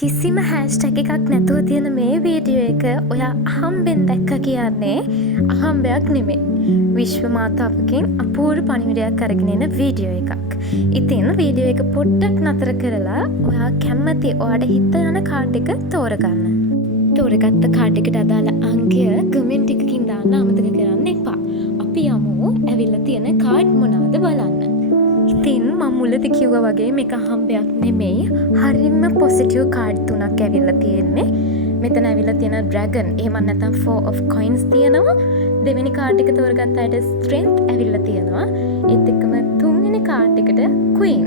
කිසිම හැෂ්ටැග් එකක් නැතුව තියෙන මේ වීඩියෝ එක ඔයා අහම්බෙන් දැක්ක කියන්නේ අහම්බයක් නෙමේ. විශ්ව මාතාවකින් අපූර්ව පණිවිඩයක් අරගෙන එන වීඩියෝ එකක්. ඉතින් වීඩියෝ එක පොඩ්ඩක් නතර කරලා ඔයා කැමති ඔයාට හිත යන කාඩ් එක තෝරගන්න. තෝරගත්ත කාඩ් එකට අදාළ අංකය කමෙන්ට් එකකින් දාන්න අමතක කරන්න එපා. අපි යමු ඇවිල්ලා තියෙන කාඩ් මොනවද බලන්න. ඉතින් මම මුලදී කිව්වා වගේ මේක අහම්බයක් නෙමෙයි. හරියම පොසිටිව් කාඩ් තුනක් ඇවිල්ලා තියෙන්නේ. මෙතන ඇවිල්ලා තියෙන ඩ්‍රැගන්, එහෙම නැත්නම් 4 of coins තියෙනවා. දෙවෙනි කාඩ් එක තෝරගත්ත අයට ස්ට්‍රෙන්ත් ඇවිල්ලා තියෙනවා. ඒත් එක්කම තුන්වෙනි කාඩ් එකට queen.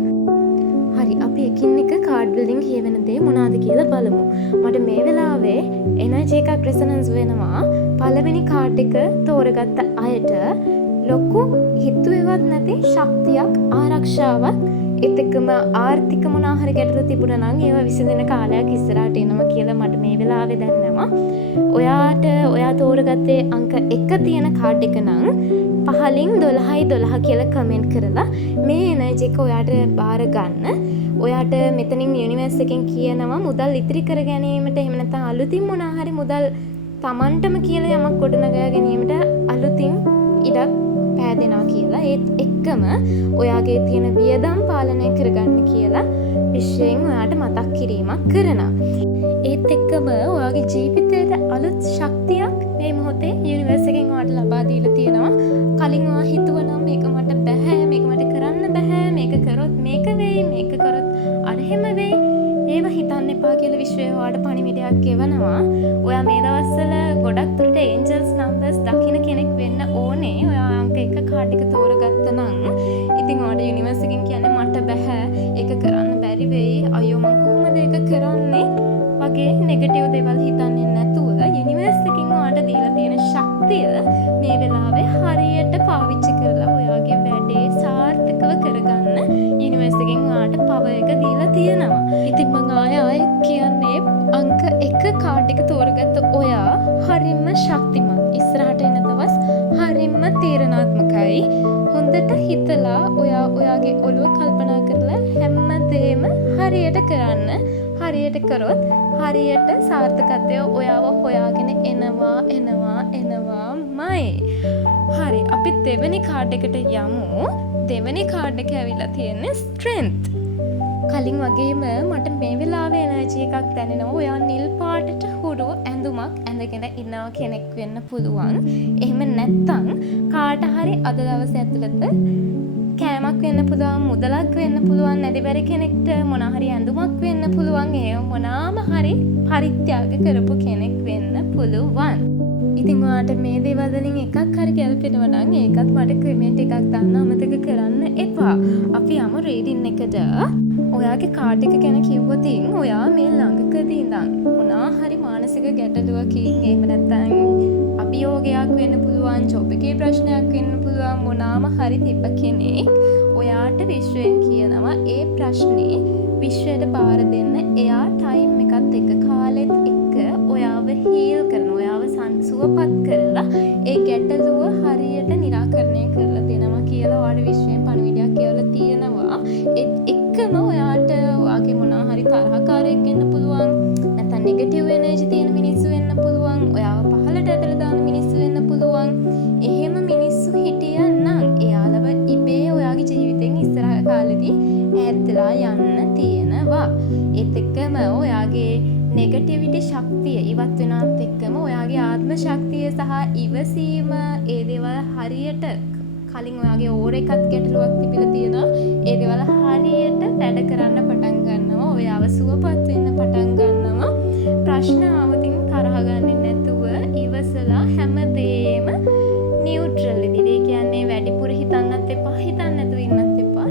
හරි, අපි එකින් එක කාඩ් වලින් කියවෙන දේ මොනවාද කියලා බලමු. මට මේ වෙලාවේ එනර්ජි එකක් රෙසොනන්ස් වෙනවා. පළවෙනි කාඩ් එක තෝරගත්ත අයට ලොකු හිතුවේවත් නැති ශක්තියක්, ආරක්ෂාවක්, ඒත් එක්කම ආර්ථික මොනවා හරි ගැටලු තිබුණා නම් ඒවා විසඳෙන කාලයක් ඉස්සරහට එනවා කියලා මට මේ වෙලාවේ දැනෙනවා. ඔයා තෝරගත්තේ අංක 1 තියෙන කාඩ් එක නම් 5න් 12යි 12 කියලා කමෙන්ට් කරලා මේ එනර්ජි එක ඔයාට බාර ගන්න. ඔයාට මෙතනින් යුනිවර්ස් එකෙන් කියනවා මුදල් ඉතිරි කර ගැනීමට, එහෙම නැත්නම් අලුතින් මොනවා හරි මුදල් Tamanටම කියලා යමක් ගොඩනගා ගැනීමට අලුතින් ඉඩක් පෑදෙනවා කියලා. ඒත් එක්කම ඔයාගේ තියෙන වියදම් පාලනය කරගන්න කියලා විශ්වයෙන් ඔයාට මතක් කිරීමක් කරනවා. ඒත් එක්කම ඔයාගේ ජීවිතයට අලුත් ශක්තියක් මේ මොහොතේ යුනිවර්ස් එකෙන් ඔයාට ලබා දීලා තියෙනවා. කලින් ඔයා හිතුවනම් මේක මට බෑ, මේක මට කරන්න බෑ, මේක කරොත් මේක වෙයි, මේක කරොත් අරහෙම වෙයි, ඒව හිතන්න එපා කියලා විශ්වය ඔයාට පණිවිඩයක් ගෙවනවා. ඔයා මේ දවස්වල ගොඩක් දුරට ඒන්ජල්ස් නම්බර්ස් දකින්න කෙනෙක් වෙන්න ඕනේ. ඔයා අංක 1 කාඩ් එක තෝරගත්තා නම් ඉතින් ඔයාට යුනිවර්ස් එකෙන් කියන්නේ මට බෑ, ඒක කරන්න බැරි වෙයි, අයියෝ මං කොහොමද ඒක කරන්නේ වගේ නෙගටිව් දේවල් හිතන්නේ නැතුව යුනිවර්ස් එකෙන් ඔයාට දීලා තියෙන ශක්තිය මේ වෙලාවේ හරියට පාවිච්චි කරලා ඔයාගේ වැඩේ සාර්ථකව කරගන්න යුනිවර්ස් එකෙන් ඔයාට පවර් එක දීලා තියෙනවා. ඉතින් මං ආයෙ කියන්නේ අංක 1 කාඩ් එක තෝරගත්ත ඔයා හරිම ශක්තිමත්. ඉස්සරහට එන දවස් හරිම තීරණාත්මකයි. හොඳට හිතලා ඔයාගේ ඔළුව කල්පනා කරලා හැමදේම හරියට කරන්න. හරියට කරොත් හරියට සාර්ථකත්වය ඔයාව හොයාගෙන එනවාමයි. හරි, අපි දෙවෙනි කාඩ් එකට යමු. දෙවෙනි කාඩ් එක ඇවිල්ලා තියෙන්නේ ස්ට්‍රෙන්ත්. කලින් වගේම මට මේ වෙලාවේ එනර්ජි එකක් දැනෙනවා. ඔයා නිල් පාටට හුරු ඇඳුමක් ඇඳගෙන ඉන්නවා කෙනෙක් වෙන්න පුළුවන්. එහෙම නැත්තම් කාට හරි අද දවසේ ඇතුළත කෑමක් වෙන්න පුළුවන්, මුදලක් වෙන්න පුළුවන්, නැදිබැරි කෙනෙක්ට මොනවා හරි ඇඳුමක් වෙන්න පුළුවන්. ඒ මොනාම හරි පරිත්‍යාග කරපු කෙනෙක් වෙන්න පුළුවන්. ඉතින් ඔයාට මේ දේවල් වලින් එකක් හරි ගැලපෙනවා නම් ඒකත් මට කමෙන්ට් එකක් දාන්න අමතක කරන්න එපා. අපි යමු රීඩින් එකට. ඔයාගේ කාඩ් එක ගැන කිව්වොතින් ඔයා මේ ළඟකදී ඉඳන් මොනවා හරි මානසික ගැටලුවකින්, එහෙම නැත්නම් අභියෝගයක් වෙන්න පුළුවන්, ජොබ් එකේ ප්‍රශ්නයක් වෙන්න පුළුවන්, මොනාම හරි තිබ්බ කෙනෙක් ඔයාට විශ්වයෙන් කියනවා ඒ ප්‍රශ්නේ විශ්වයට බාර දෙන්න. එයා ටයිම් එකත් එක්ක, කාලෙත් එක්ක ඔයාව හීල් කරන, ඔයාව සංසුවපත් කරලා ඒ ගැටලුව හරියට निराකරණය කරලා දෙනවා කියලා ඔයාට විශ්වයෙන් පණිවිඩයක් කියලා තියෙනවා. ඒත් එක්කම ඔයාට ඔයාගේ මොනවා හරි තරහකාරයෙක් වෙන්න පුළුවන්, නැත්නම් නෙගටිව් එනර්ජි තියෙන මිනිස්සු වෙන්න පුළුවන්, ඔයාව පහළට ඇදලා දාන මිනිස්සු වෙන්න පුළුවන්. එහෙම මිනිස්සු හිටියනම් එයාලව ඉබේ ඔයාගේ ජීවිතෙන් ඉස්සරහ කාලෙදී ඈත් වෙලා යන්න තියෙනවා. ඒත් එක්කම ඔයාගේ නෙගටිවිටි ශක්තිය ඉවත් වෙනවත් එක්කම ඔයාගේ ආත්ම ශක්තිය සහ ඉවසීම, ඒ දේවල් හරියට කලින් ඔයාගේ ඕර එකක් ගැටලුවක් තිබිලා තියෙනවා. ඒ දේවල් හරියට වැඩ කරන්න පටන් ගන්නවා. ඔයාව සුවපත් වෙන්න පටන් ගන්නවා. ප්‍රශ්න ආවතින් තරහ ගන්නේ නැතුව ඉවසලා හැමදේම නියුට්‍රල් විදිහට, ඒ කියන්නේ වැඩිපුර හිතන්නත් එපා, හිතන්න නැතුව ඉන්නත් එපා.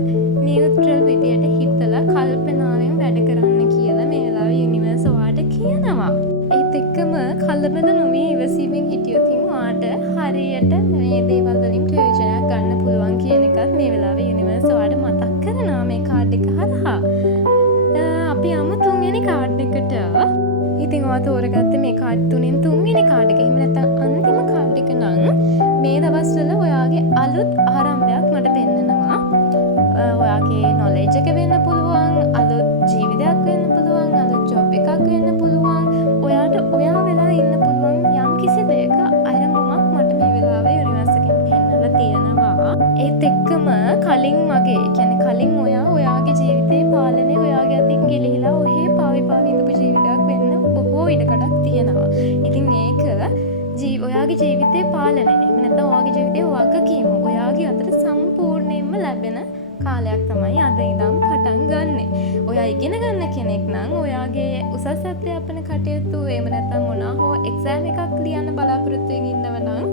නියුට්‍රල් විදිහට හිතලා කල්පනාවෙන් වැඩ කරන්න කියලා මේ වෙලාවේ යුනිවර්ස් ඔයාට කියනවා. ඒත් එක්කම කලබල නොවී ඉවසීමෙන් හිටියොත් ඔයාට හරියට මේ දේවල් වලින් ප්‍රයෝජනයක් ගන්න පුළුවන් කියන එකත් මේ වෙලාවේ යුනිවර්ස් ඔයාට මතක් කරනවා මේ කාඩ් එක හරහා. අපි යමු තුන්වෙනි කාඩ් එකට. ඉතින් ඔයා තෝරගත්තේ මේ කාඩ් තුනෙන් තුන්වෙනි කාඩ් එක. එහෙම නැත්නම් අන්තිම කාඩ් එක නම් මේ දවස්වල ඔයාගේ අලුත් ආරම්භයක් මට පෙන්නනවා. ඔයාගේ නොලෙජ් එක වෙන්න පුළුවන්, අලුත් ජීවිතයක් වෙන්න පුළුවන්, අලුත් ජොබ් එකක් වෙන්න පුළුවන්. ඔයාට ඔයා වෙලා ඉන්න පුළුවන් යම් කිසි දෙයක අරමුණක් මට මේ වෙලාවේ යුනිවර්ස් එකෙන් පෙන්නලා තියෙනවා. ඒත් එක්කම කලින් වගේ, කියන්නේ කලින් ඔයාගේ ජීවිතේ පාලනය ඔයාගේ අතින් ගිලිහිලා ඔහේ පාවි ඉඳපු ජීවිතයක් වෙන්න බොහෝ ඉඩකඩක් තියෙනවා. ඉතින් ඒක ඔයාගේ ජීවිතේ පාලනය, එහෙම නැත්නම් ඔයාගේ ජීවිතේ වගකීම ඔයාගේ අතට සම්පූර්ණයෙන්ම ලැබෙන කාලයක් තමයි අද ඉඳන් පටන් ගන්නෙ. ඔයා ඉගෙන ගන්න කෙනෙක් නම් ඔයාගේ උසස් අධ්‍යාපන කටයුතු එහෙම නැත්නම් මොනවා හෝ එක්සෑම් එකක් ලියන්න බලාපොරොත්තු වෙමින් ඉන්නව නම්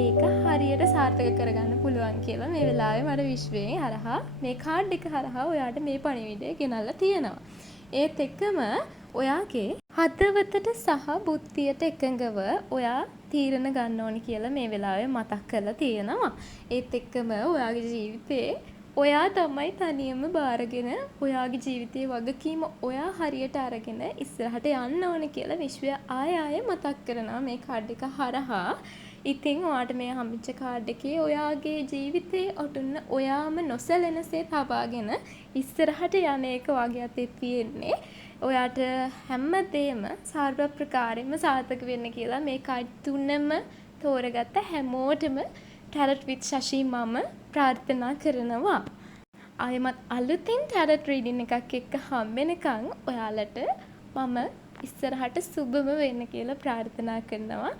ඒක හරියට සාර්ථක කරගන්න පුළුවන් කියලා මේ වෙලාවේ මට විශ්වයෙන් හරහා මේ කාඩ් එක හරහා ඔයාට මේ පණිවිඩය ගෙනල්ලා තියෙනවා. ඒත් එක්කම ඔයාගේ හදවතට සහ බුද්ධියට එකඟව ඔයා තීරණ ගන්න ඕනි කියලා මේ වෙලාවේ මතක් කරලා තියෙනවා. ඒත් එක්කම ඔයාගේ ජීවිතේ ඔයා තමයි තනියම බාරගෙන ඔයාගේ ජීවිතයේ වගකීම ඔයා හරියට අරගෙන ඉස්සරහට යන්න ඕන කියලා විශ්වය ආයෙ මතක් කරනවා මේ කාඩ් එක හරහා. ඉතින් ඔයාට මේ හම්බෙච්ච කාඩ් එකේ ඔයාගේ ජීවිතේ ඔටුන්න ඔයාම නොසැලෙනසේ තබාගෙන ඉස්සරහට යන එක වගේ අතේ තියෙන්නේ. ඔයාට හැමදේම සර්ව ප්‍රකාරයෙන්ම සාර්ථක වෙන්න කියලා මේ කාඩ් තුනම තෝරගත්ත හැමෝටම ටැරට් විත් ශෂි මම ප්‍රාර්ථනා කරනවා. ආයෙමත් අලුතින් ටැරට් රීඩින් එකක් එක්ක හම්බෙනකන් ඔයාලට මම ඉස්සරහට සුබම වෙන්න කියලා ප්‍රාර්ථනා කරනවා.